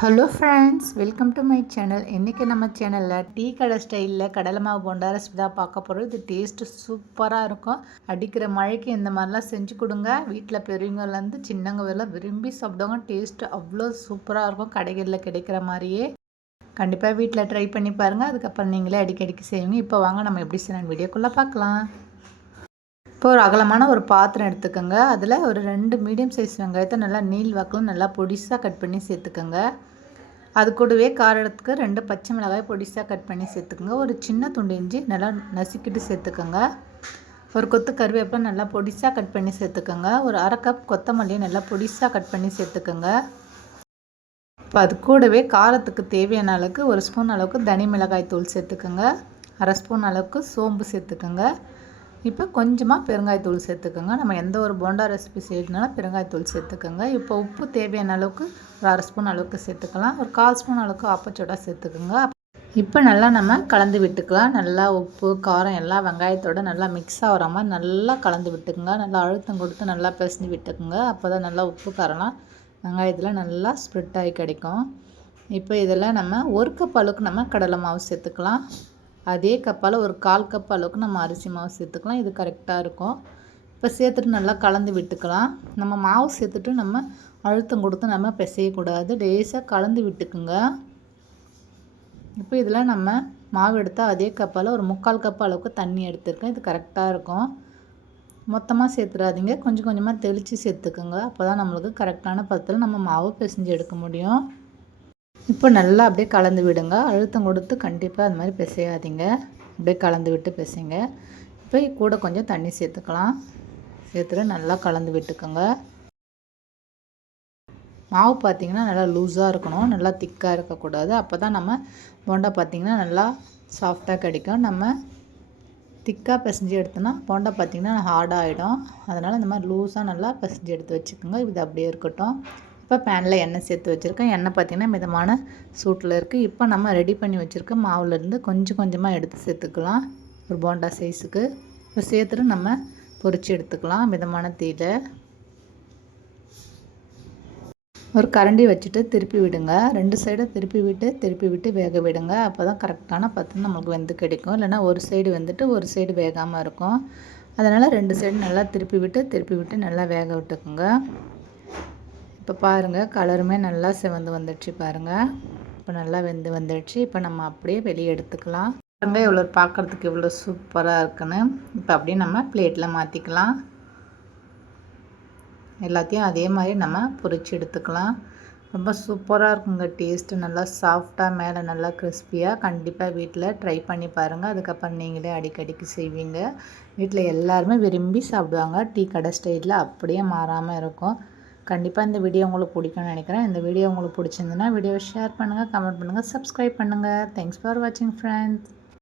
Hello friends welcome to my channel இன்றைக்கி நம்ம சேனலில் டீ கடை ஸ்டைலில் கடலை மாவு போண்டா ரெசிபி தான் பார்க்க போகிறோம் இது டேஸ்ட்டு சூப்பராக இருக்கும். அடிக்கிற மழைக்கு இந்த மாதிரிலாம் செஞ்சு கொடுங்க. வீட்டில் பெரியவங்கலேருந்து சின்னவங்க வரலாம் விரும்பி சாப்பிடுவாங்க. டேஸ்ட்டு அவ்வளோ சூப்பராக இருக்கும். கடைகளில் கிடைக்கிற மாதிரியே. கண்டிப்பாக வீட்டில் ட்ரை பண்ணி பாருங்கள் அதுக்கப்புறம் நீங்களே அடிக்கடிக்கு செய்வீங்க. இப்போ வாங்க நம்ம எப்படி செய்யணும் வீடியோக்குள்ளே பார்க்கலாம். இப்போ ஒரு அகலமான ஒரு பாத்திரம் எடுத்துக்கோங்க. அதில் ஒரு ரெண்டு மீடியம் சைஸ் வெங்காயத்தை நல்லா நீள் வாக்கில் நல்லா பொடிசாக கட் பண்ணி சேர்த்துக்கோங்க. அது கூடவே காரத்துக்கு ரெண்டு பச்சை மிளகாய் பொடிசாக கட் பண்ணி சேர்த்துக்கோங்க. ஒரு சின்ன துண்டு இஞ்சி நல்லா நசுக்கிட்டு சேர்த்துக்கோங்க. ஒரு கொத்து கருவேப்பிலை நல்லா பொடிசாக கட் பண்ணி சேர்த்துக்கோங்க. ஒரு அரை கப் கொத்தமல்லியை நல்லா பொடிசாக கட் பண்ணி சேர்த்துக்கோங்க. இப்போ அது கூடவே காரத்துக்கு தேவையான அளவுக்கு ஒரு ஸ்பூன் அளவுக்கு தனி மிளகாய் தூள் சேர்த்துக்கோங்க. அரை ஸ்பூன் அளவுக்கு சோம்பு சேர்த்துக்கோங்க. இப்போ கொஞ்சமாக பெருங்காயத்தூள் சேர்த்துக்கோங்க. நம்ம எந்த ஒரு போண்டா ரெசிபி செய்யணுனாலும் பெருங்காயத்தூள் சேர்த்துக்கோங்க. இப்போ உப்பு தேவையான அளவுக்கு ஒரு அரை ஸ்பூன் அளவுக்கு சேர்த்துக்கலாம். ஒரு கால் ஸ்பூன் அளவுக்கு ஆப்பச்சோடாக சேர்த்துக்கோங்க. இப்போ நல்லா நம்ம கலந்து விட்டுக்கலாம். நல்லா உப்பு காரம் எல்லாம் வெங்காயத்தோடு நல்லா மிக்ஸ் ஆகிற மாதிரி நல்லா கலந்து விட்டுக்குங்க. நல்லா அழுத்தம் கொடுத்து நல்லா பிசைஞ்சு விட்டுக்குங்க. அப்போ தான் நல்லா உப்பு காரம்லாம் வெங்காயத்தில் நல்லா ஸ்ப்ரெட் ஆகி கிடைக்கும். இப்போ இதில் நம்ம ஒரு கப் அளவுக்கு நம்ம கடலை மாவு சேர்த்துக்கலாம். அதே கப்பால் ஒரு கால் கப் அளவுக்கு நம்ம அரிசி மாவு சேர்த்துக்கலாம். இது கரெக்டாக இருக்கும். இப்போ சேர்த்துட்டு நல்லா கலந்து விட்டுக்கலாம். நம்ம மாவு சேர்த்துட்டு நம்ம அழுத்தம் கொடுத்து நம்ம பிசையக்கூடாது. லேசாக கலந்து விட்டுக்குங்க. இப்போ இதில் நம்ம மாவு எடுத்தால் அதே கப்பால் ஒரு முக்கால் கப் அளவுக்கு தண்ணி எடுத்துருக்கேன். இது கரெக்டாக இருக்கும். மொத்தமாக சேர்த்துடாதீங்க கொஞ்சம் கொஞ்சமாக தெளித்து சேர்த்துக்குங்க. அப்போ தான் நம்மளுக்கு கரெக்டான பதத்தில் நம்ம மாவு பிசைஞ்சு எடுக்க முடியும். இப்போ நல்லா அப்படியே கலந்து விடுங்க. அழுத்தம் கொடுத்து கண்டிப்பாக அது மாதிரி பிசையாதீங்க. அப்படியே கலந்து விட்டு பிசைங்க. இப்போ கூட கொஞ்சம் தண்ணி சேர்த்துக்கலாம். சேர்த்துட்டு நல்லா கலந்து விட்டுக்கோங்க. மாவு பார்த்திங்கன்னா நல்லா லூஸாக இருக்கணும். நல்லா திக்காக இருக்கக்கூடாது. அப்போ தான் நம்ம போண்டா பார்த்திங்கன்னா நல்லா சாஃப்டாக கிடைக்கும். நம்ம திக்காக பிசைஞ்சு எடுத்தோன்னா போண்டா பார்த்திங்கன்னா ஹார்டாகிடும் அதனால் இந்த மாதிரி லூஸாக நல்லா பிசைஞ்சு எடுத்து வச்சுக்கோங்க. இது அப்படியே இருக்கட்டும். இப்போ பேனில் எண்ணெய் சேர்த்து வச்சுருக்கேன். எண்ணெய் பார்த்திங்கன்னா மிதமான சூட்டில் இருக்குது இப்போ நம்ம ரெடி பண்ணி வச்சுருக்க மாவுலேருந்து கொஞ்சம் கொஞ்சமாக எடுத்து சேர்த்துக்கலாம். ஒரு போண்டா சைஸுக்கு இப்போ சேர்த்துட்டு நம்ம பொறிச்சு எடுத்துக்கலாம். மிதமான தீயில். ஒரு கரண்டி வச்சுட்டு திருப்பி விடுங்க. ரெண்டு சைடை திருப்பி விட்டு திருப்பி விட்டு வேக விடுங்க. அப்போ தான் கரெக்டான பத்து நம்மளுக்கு வெந்து கிடைக்கும். இல்லைனா ஒரு சைடு வந்துட்டு ஒரு சைடு வேகாமல் இருக்கும். அதனால் ரெண்டு சைடு நல்லா திருப்பி விட்டு திருப்பி விட்டு நல்லா வேக விட்டுக்குங்க. இப்போ பாருங்கள் கலருமே நல்லா சிவந்து வந்துடுச்சு பாருங்கள் இப்போ நல்லா வெந்து வந்துடுச்சு. இப்போ நம்ம அப்படியே வெளியே எடுத்துக்கலாம். பாருங்கள் இவ்வளோ பார்க்குறதுக்கு இவ்வளோ சூப்பராக இருக்குன்னு. இப்போ அப்படியே நம்ம பிளேட்டில் மாற்றிக்கலாம் எல்லாத்தையும் அதே மாதிரி நம்ம பொறிச்சு எடுத்துக்கலாம். ரொம்ப சூப்பராக இருக்குங்க டேஸ்ட்டு. நல்லா சாஃப்டாக மேலே நல்லா கிறிஸ்பியாக கண்டிப்பாக வீட்டில் ட்ரை பண்ணி பாருங்கள் அதுக்கப்புறம் நீங்களே அடிக்கடிக்கு செய்வீங்க. வீட்டில் எல்லாருமே விரும்பி சாப்பிடுவாங்க. டீ கடை ஸ்டைலில் அப்படியே மாறாமல் இருக்கும். கண்டிப்பாக இந்த வீடியோ உங்களுக்கு பிடிக்கும்னு நினைக்கிறேன். இந்த வீடியோ உங்களுக்கு பிடிச்சிருந்துன்னா வீடியோவை ஷேர் பண்ணுங்கள் கமெண்ட் பண்ணுங்கள் சப்ஸ்கிரைப் பண்ணுங்கள் தேங்க்ஸ் ஃபார் வாட்சிங் ஃப்ரெண்ட்ஸ்